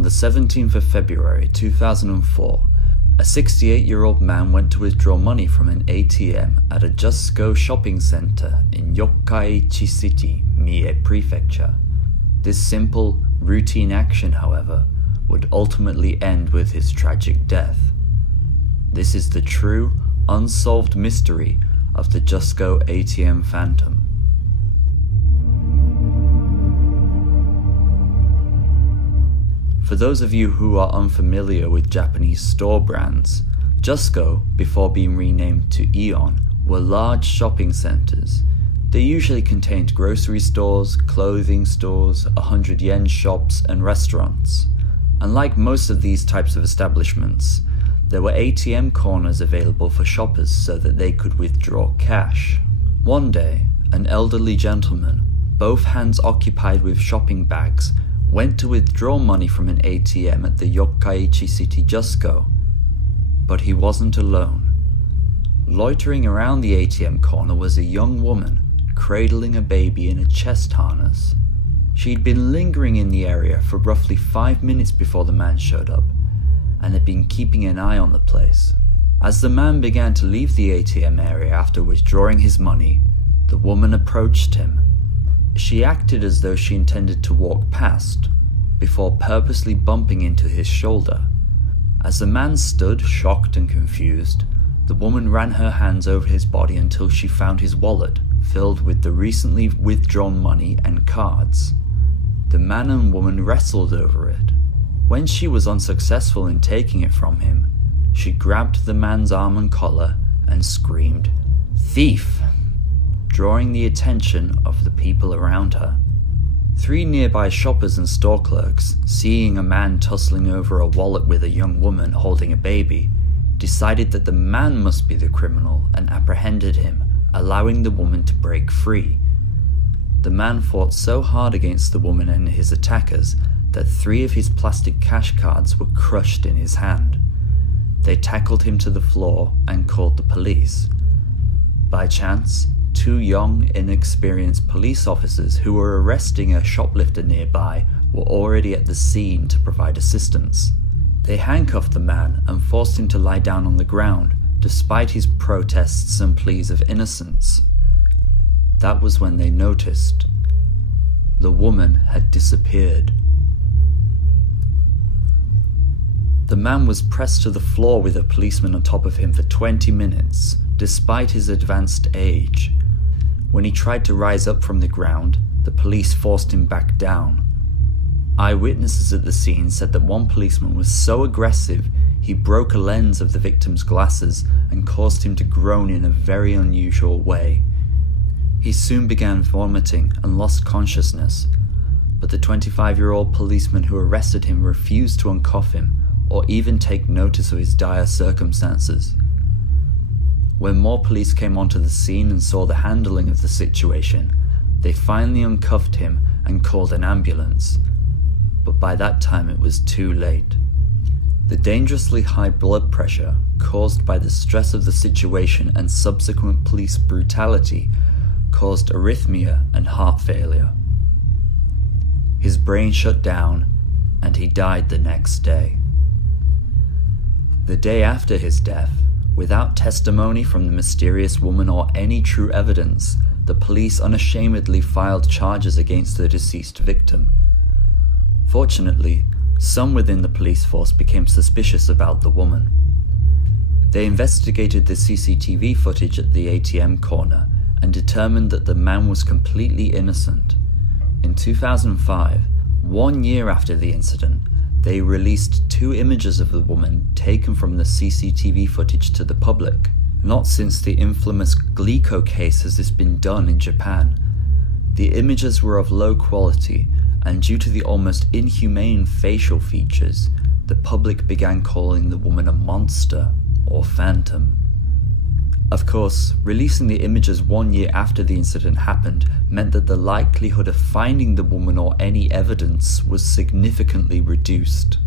On the 17th of February 2004, a 68-year-old man went to withdraw money from an ATM at a Just Go shopping center in Yokkaichi City, Mie Prefecture. This simple, routine action, however, would ultimately end with his tragic death. This is the true, unsolved mystery of the Just Go ATM phantom. For those of you who are unfamiliar with Japanese store brands, Just Go, before being renamed to Aeon, were large shopping centers. They usually contained grocery stores, clothing stores, 100-yen shops, and restaurants. Unlike most of these types of establishments, there were ATM corners available for shoppers so that they could withdraw cash. One day, an elderly gentleman, both hands occupied with shopping bags, went to withdraw money from an ATM at the Yokkaichi City Just Go. But he wasn't alone. Loitering around the ATM corner was a young woman, cradling a baby in a chest harness. She'd been lingering in the area for roughly 5 minutes before the man showed up, and had been keeping an eye on the place. As the man began to leave the ATM area after withdrawing his money, the woman approached him. She acted as though she intended to walk past, before purposely bumping into his shoulder. As the man stood, shocked and confused, the woman ran her hands over his body until she found his wallet, filled with the recently withdrawn money and cards. The man and woman wrestled over it. When she was unsuccessful in taking it from him, she grabbed the man's arm and collar and screamed, "Thief!" drawing the attention of the people around her. 3 nearby shoppers and store clerks, seeing a man tussling over a wallet with a young woman holding a baby, decided that the man must be the criminal and apprehended him, allowing the woman to break free. The man fought so hard against the woman and his attackers that 3 of his plastic cash cards were crushed in his hand. They tackled him to the floor and called the police. By chance, 2 young, inexperienced police officers who were arresting a shoplifter nearby were already at the scene to provide assistance. They handcuffed the man and forced him to lie down on the ground, despite his protests and pleas of innocence. That was when they noticed. The woman had disappeared. The man was pressed to the floor with a policeman on top of him for 20 minutes, despite his advanced age. When he tried to rise up from the ground, the police forced him back down. Eyewitnesses at the scene said that one policeman was so aggressive he broke a lens of the victim's glasses and caused him to groan in a very unusual way. He soon began vomiting and lost consciousness, but the 25-year-old policeman who arrested him refused to uncuff him or even take notice of his dire circumstances. When more police came onto the scene and saw the handling of the situation, they finally uncuffed him and called an ambulance. But by that time it was too late. The dangerously high blood pressure caused by the stress of the situation and subsequent police brutality caused arrhythmia and heart failure. His brain shut down and he died the next day. The day after his death, without testimony from the mysterious woman or any true evidence, the police unashamedly filed charges against the deceased victim. Fortunately, some within the police force became suspicious about the woman. They investigated the CCTV footage at the ATM corner and determined that the man was completely innocent. In 2005, 1 year after the incident, they released 2 images of the woman taken from the CCTV footage to the public. Not since the infamous Glico case has this been done in Japan. The images were of low quality, and due to the almost inhumane facial features, the public began calling the woman a monster or phantom. Of course, releasing the images 1 year after the incident happened meant that the likelihood of finding the woman or any evidence was significantly reduced.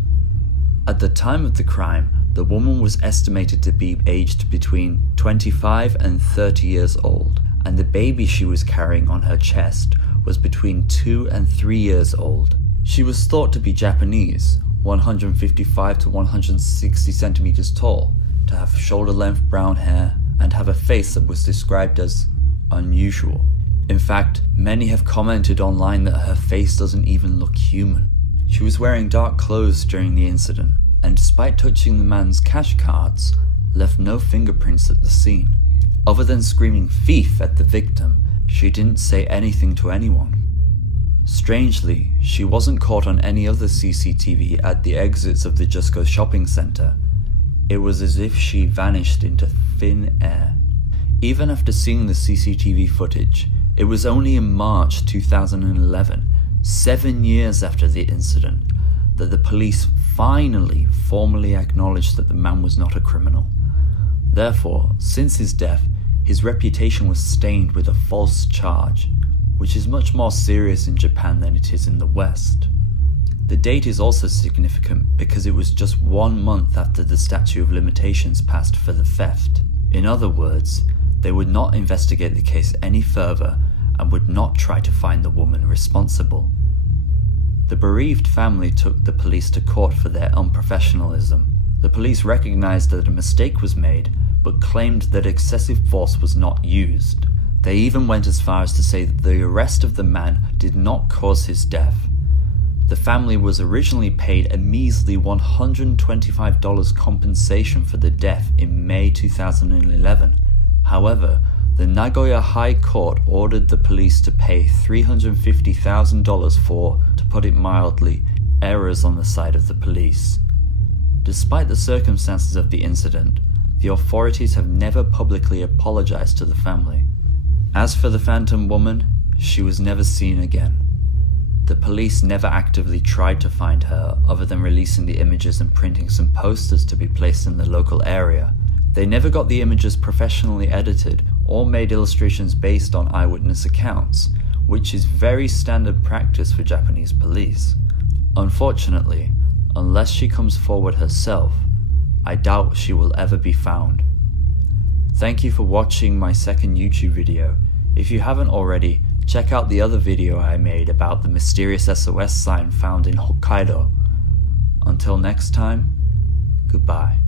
At the time of the crime, the woman was estimated to be aged between 25 and 30 years old, and the baby she was carrying on her chest was between 2 and 3 years old. She was thought to be Japanese, 155 to 160 centimeters tall, to have shoulder-length brown hair, and have a face that was described as unusual. In fact, many have commented online that her face doesn't even look human. She was wearing dark clothes during the incident, and despite touching the man's cash cards, left no fingerprints at the scene. Other than screaming "thief" at the victim, she didn't say anything to anyone. Strangely, she wasn't caught on any other CCTV at the exits of the Just Go shopping centre. It was as if she vanished into thin air. Even after seeing the CCTV footage, it was only in March 2011, 7 years after the incident, that the police finally formally acknowledged that the man was not a criminal. Therefore, since his death, his reputation was stained with a false charge, which is much more serious in Japan than it is in the West. The date is also significant because it was just 1 month after the statute of limitations passed for the theft. In other words, they would not investigate the case any further and would not try to find the woman responsible. The bereaved family took the police to court for their unprofessionalism. The police recognized that a mistake was made, but claimed that excessive force was not used. They even went as far as to say that the arrest of the man did not cause his death. The family was originally paid a measly $125 compensation for the death in May 2011. However, the Nagoya High Court ordered the police to pay $350,000 for, to put it mildly, errors on the side of the police. Despite the circumstances of the incident, the authorities have never publicly apologized to the family. As for the phantom woman, she was never seen again. The police never actively tried to find her other than releasing the images and printing some posters to be placed in the local area. They never got the images professionally edited or made illustrations based on eyewitness accounts, which is very standard practice for Japanese police. Unfortunately, unless she comes forward herself, I doubt she will ever be found. Thank you for watching my second YouTube video. If you haven't already, check out the other video I made about the mysterious SOS sign found in Hokkaido. Until next time, goodbye.